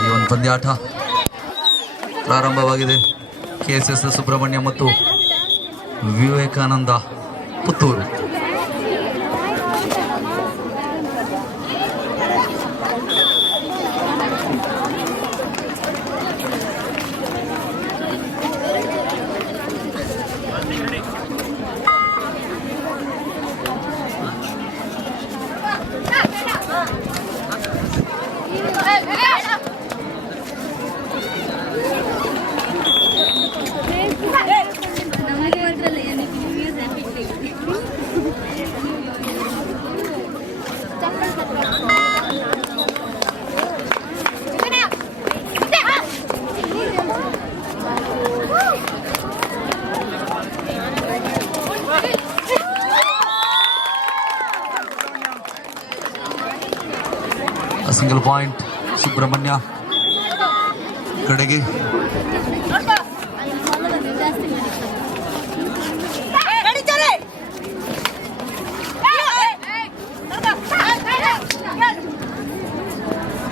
ಈ ಒಂದು ಪಂದ್ಯಾಟ ಪ್ರಾರಂಭವಾಗಿದೆ. KSS ಸುಬ್ರಹ್ಮಣ್ಯ ಮತ್ತು ವಿವೇಕಾನಂದ ಪುತ್ತೂರು. ಸಿಂಗಲ್ ಪಾಯಿಂಟ್ ಸುಬ್ರಹ್ಮಣ್ಯ ಕಡೆಗೆ.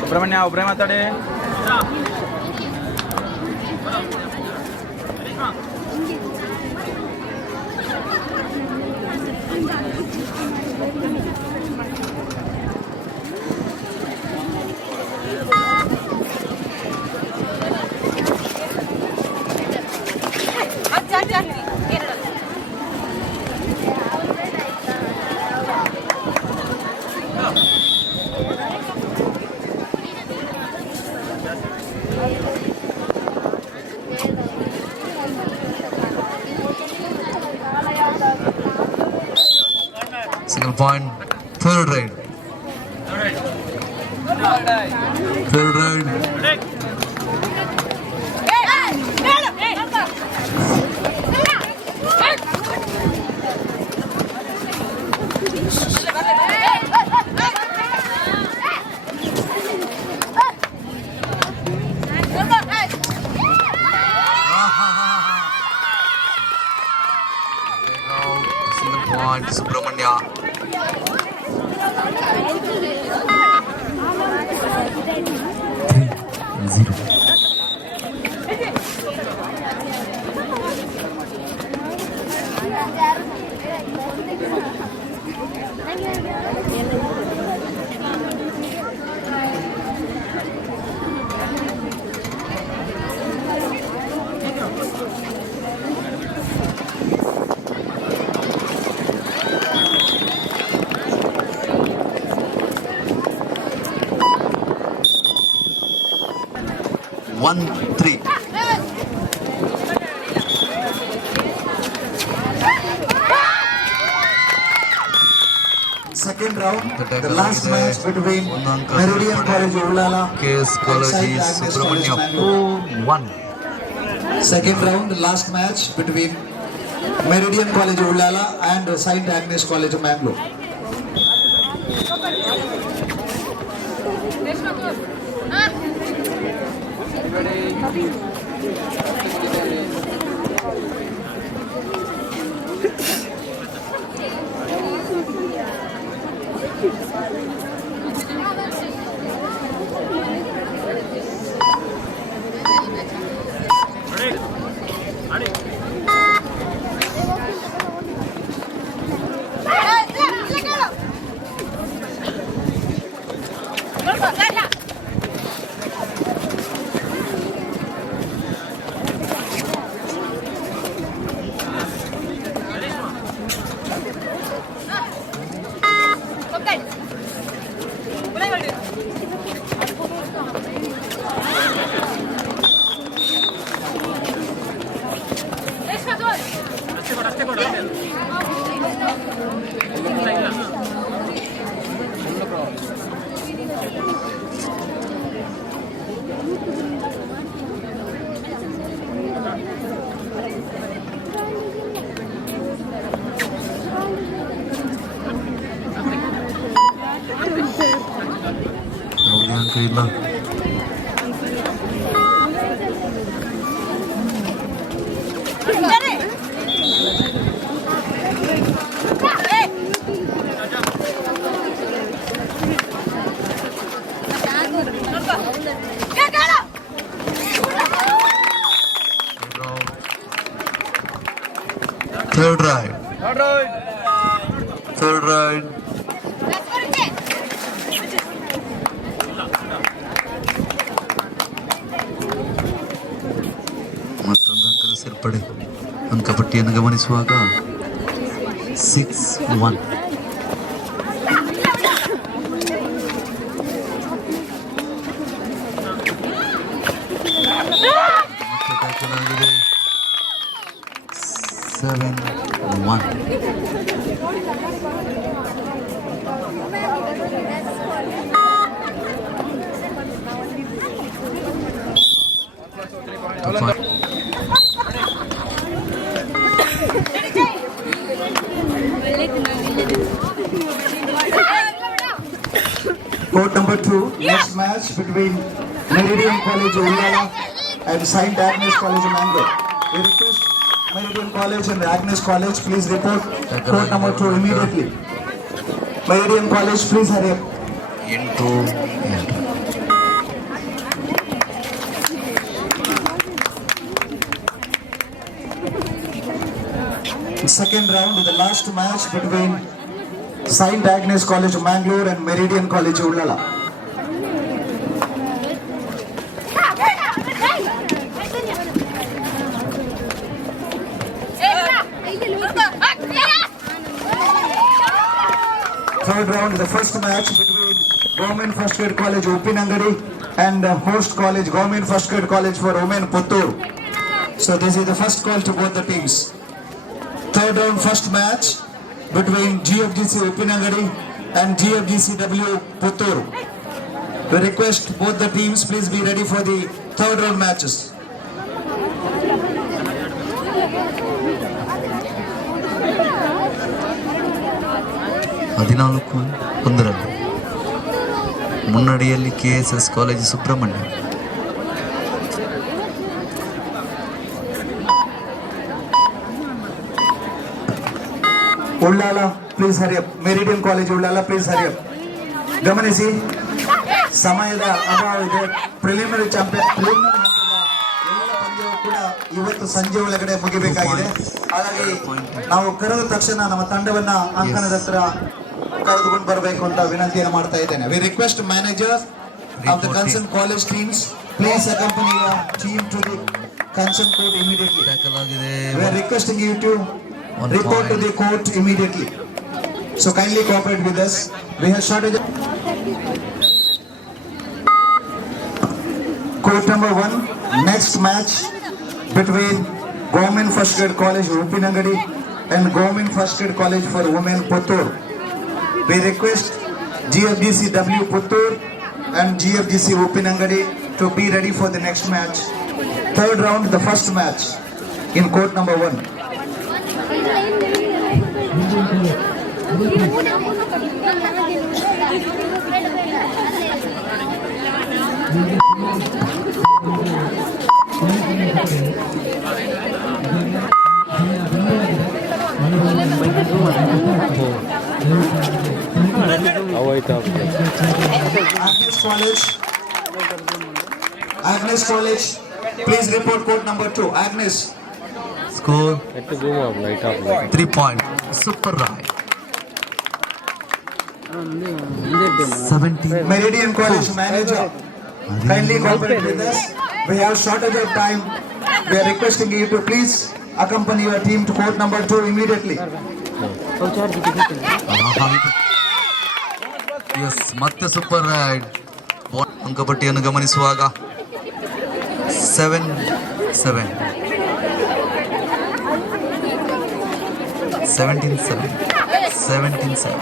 ಸುಬ್ರಹ್ಮಣ್ಯ ಒಬ್ಬರೇ ಮಾತಾಡಿ. Single point, third raid. Third raid. Single point, Subrahmanya. One, three. Second round, the last match between Meridian College Ulala KS College Subrahmanya 2-1. Second round, the last match between Meridian College Ulala and Saint Agnes College of Mangalore. ಇಲ್ಲ. Third ride. Third ride. ಮತ್ತೊಂದು ಅಂಕದ ಸೇರ್ಪಡೆ. ಅಂಕಪಟ್ಟಿಯನ್ನು ಗಮನಿಸುವಾಗ 6-1. ಮತ್ತೆ ದಾಖಲಾಗಿದೆ 7-1. Court number 2, next match between Meridian College Ullala and Saint Agnes College Mangalore. We request Meridian College and Agnes College, please report court number 2 immediately. Meridian College, please hurry up. 8-2. Second round, the last match between Saint Agnes College Mangalore and Meridian College Ullala. Third round, the first match between Government First Grade College Upinangadi and host college Government First Grade College for Women Puttur. So this is the first call to both the teams. Third round, first match between GFGC Upinangadi and GFGCW Puttur. We request both the teams please be ready for the third round matches. ಹದಿನಾಲ್ಕು 11 ಮುನ್ನಡೆಯಲ್ಲಿ KSS college Subrahmanya. Ullala, please hurry up. Meridian College Ullala, please hurry up. ಗಮನಿಸಿ, ಸಮಯದ ಅಭಾವ ಇದೆ. Preliminary ಹಂತದ ಎಲ್ಲ ಪಂದ್ಯವು ಕೂಡ ಇವತ್ತು ಸಂಜೆ ಒಳಗಡೆ ಮುಗಿಬೇಕಾಗಿದೆ. ಹಾಗಾಗಿ ನಾವು ಕರೆದ ತಕ್ಷಣ ನಮ್ಮ ತಂಡವನ್ನ ಅಂಕಣದ ಹತ್ರ ಕರೆದುಕೊಂಡು ಬರಬೇಕು ಅಂತ ವಿನಂತಿಯನ್ನು ಮಾಡ್ತಾ ಇದ್ದೇನೆ. We request managers of the concerned college teams please accompany your team to the concerned court immediately. ದಾಖಲಾಗಿದೆ We are requesting you to report to the court immediately. So kindly cooperate with us. We have shortage. Court number 1, next match between Government First Grade College Upinangadi and Government First Grade College for Women Puttur. We request GFGCW Puttur and GFGC Upinangadi to be ready for the next match. Third round, the first match in court number 1. Agnes College, please report court number 2. Agnes. Score 3 point. Super ride. 17. Meridian College manager, kindly cooperate with us. We have shortage of time. We are requesting you to please accompany your team to court number 2 immediately. Yes, ಮತ್ತೆ super ride. ಅಂಕಪಟ್ಟಿಯನ್ನು ಗಮನಿಸುವಾಗ 7-7. 17-7. 17-7.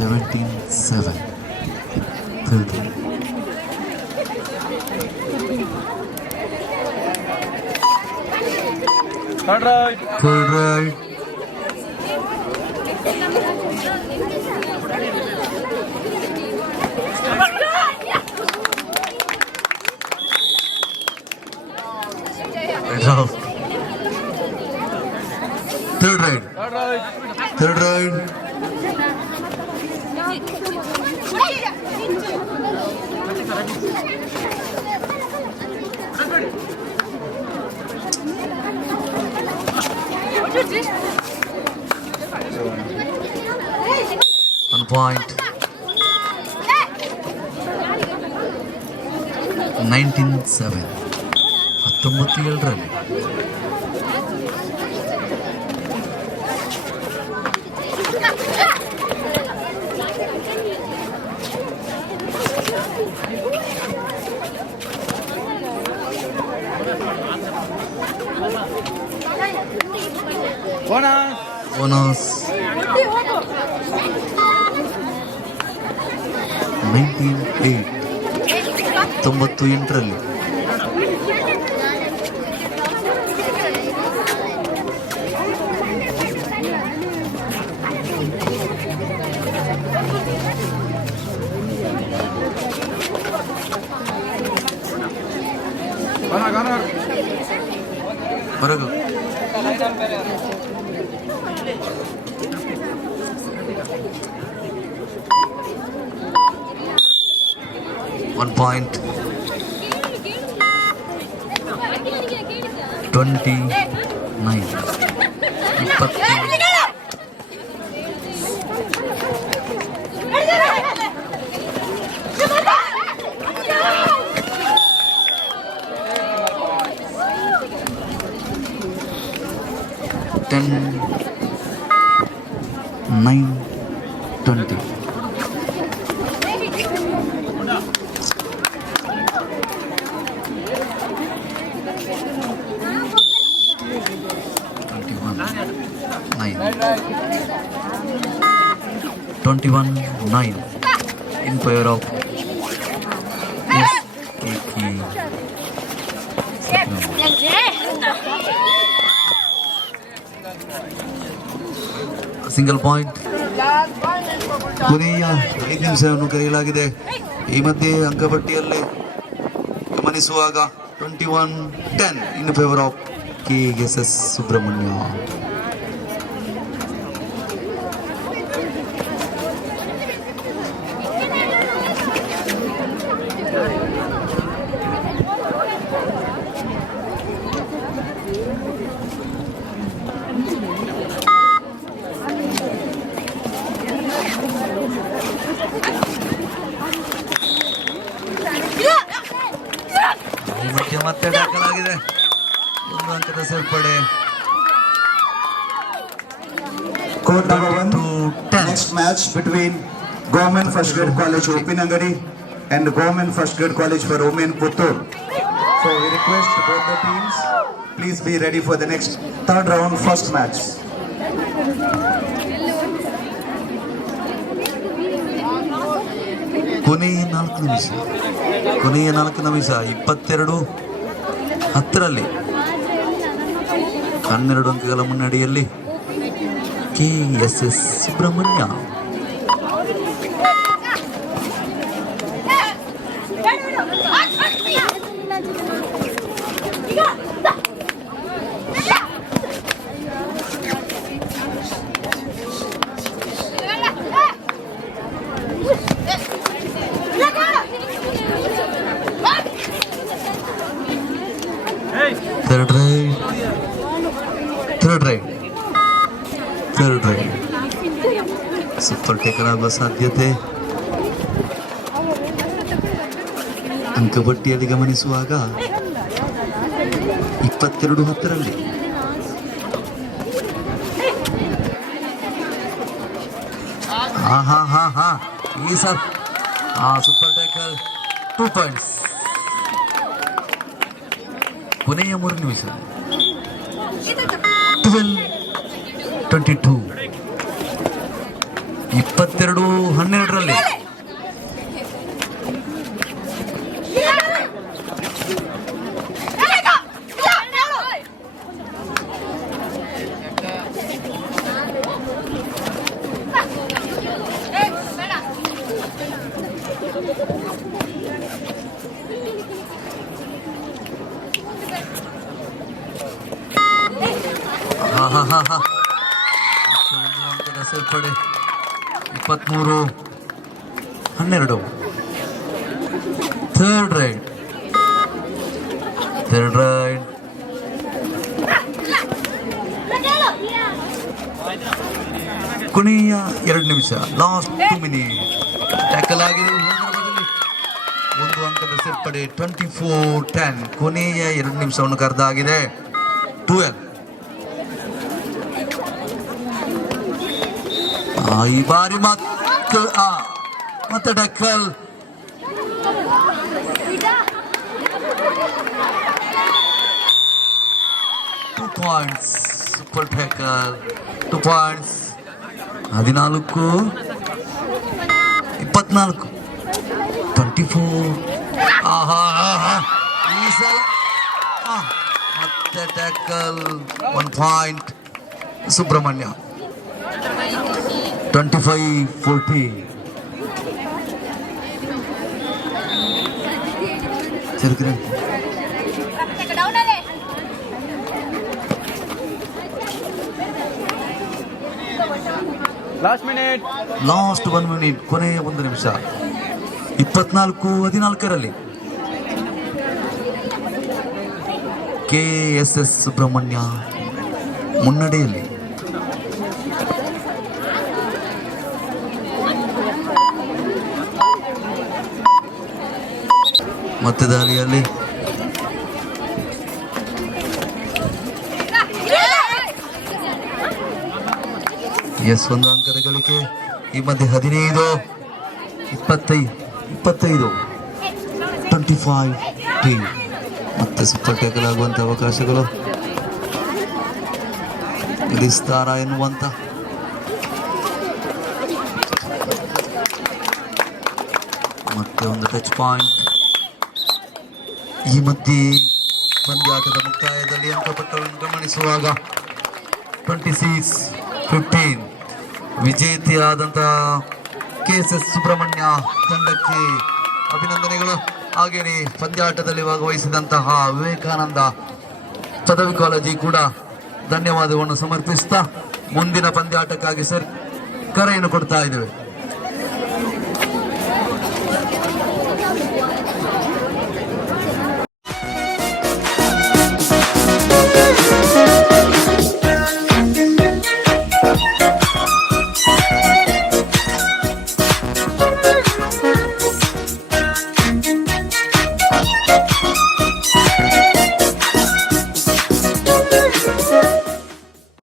17-7. Third ride. Third right. Third ride. Right out. Third ride. Third right. Third ride. One point. 19-7. 19-7 Bonus. Bonus. 19-8. 98 ಹೊರಗು. One point. 29. 10-9-20. Twenty-one nine in favor of single point. ಕೊನೆಯ 5 ನಿಮಿಷವನ್ನು ಕರೆಯಲಾಗಿದೆ. ಈ ಮಧ್ಯೆ ಅಂಕಪಟ್ಟಿಯಲ್ಲಿ ಗಮನಿಸುವಾಗ 21-10 in favour of KSS Subrahmanya. ಮತ್ತೆ ದಾಖಲಾಗಿದೆ. ಒಂದು ಅಂಕದ ಸೇರ್ಪಡೆ. Court number 1. Next match between Government First Grade College Upinangadi and Government First Grade College for Women Puttur. So we request both the teams, please be ready for the next third round first match. ಕೊನೆಯ 4 ನಿಮಿಷ 22-10 12 ಅಂಕಗಳ ಮುನ್ನಡೆಯಲ್ಲಿ KSS Subrahmanya. Third raid super tackle ಆಗುವ ಸಾಧ್ಯತೆ. ಅಂಕಪಟ್ಟಿಯಲ್ಲಿ ಗಮನಿಸುವಾಗ 22-10 ಈ sir super taker 2 points. ಕೊನೆಯ 3 ನಿಮಿಷ 12-22 22-12 ಸೇರ್ಪಡೆ 23-12 ಥರ್ಡ್ ರೈಡ್ ಕೊನೆಯ 2 ನಿಮಿಷ ಲಾಸ್ಟ್ 2 ಮಿನಿಟ್ ಟ್ಯಾಕಲ್ ಆಗಿದೆ. ಒಂದು ಅಂಕದ ಸೇರ್ಪಡೆ 24-10 ಕೊನೆಯ 2 ನಿಮಿಷವನ್ನು ಕರೆದಾಗಿದೆ. 12 ಈ ಬಾರಿ ಮತ್ತೆ tackle 2 points. Super tackle 2 points. 14-24 ಈ ಸಲ ಮತ್ತೆ tackle 1 point. Subramanya 25-14 last 1 minute ಕೊನೆಯ 1 ನಿಮಿಷ 24-14 KSS ಸುಬ್ರಹ್ಮಣ್ಯ ಮುನ್ನಡೆಯಲ್ಲಿ. ಮತ್ತೆ ದಾರಿಯಲ್ಲಿ ಒಂದು ಅಂಕದ ಗಳಿಕೆ. ಈ ಮಧ್ಯೆ 25-25 ಮತ್ತೆ ಸೂಪರ್ ಟೇಕಲ್ ಆಗುವಂತ ಅವಕಾಶಗಳು ವಿಸ್ತಾರ ಎನ್ನುವಂತ ಮತ್ತೆ ಒಂದು ಟಚ್ ಪಾಯಿಂಟ್. ಈ ಮಧ್ಯೆ ಪಂದ್ಯಾಟದ ಮುಕ್ತಾಯದಲ್ಲಿ ಅಂಕಪಟ್ಟವನ್ನು ಗಮನಿಸುವಾಗ 26-15 ವಿಜೇತೆಯಾದಂತಹ KSS ಸುಬ್ರಹ್ಮಣ್ಯ ತಂಡಕ್ಕೆ ಅಭಿನಂದನೆಗಳು. ಹಾಗೆಯೇ ಪಂದ್ಯಾಟದಲ್ಲಿ ಭಾಗವಹಿಸಿದಂತಹ ವಿವೇಕಾನಂದ ಪದವಿ ಕಾಲೇಜಿ ಕೂಡ ಧನ್ಯವಾದವನ್ನು ಸಮರ್ಪಿಸ್ತಾ ಮುಂದಿನ ಪಂದ್ಯಾಟಕ್ಕಾಗಿ ಕರೆಯನ್ನು ಕೊಡ್ತಾ ಇದ್ದೇವೆ.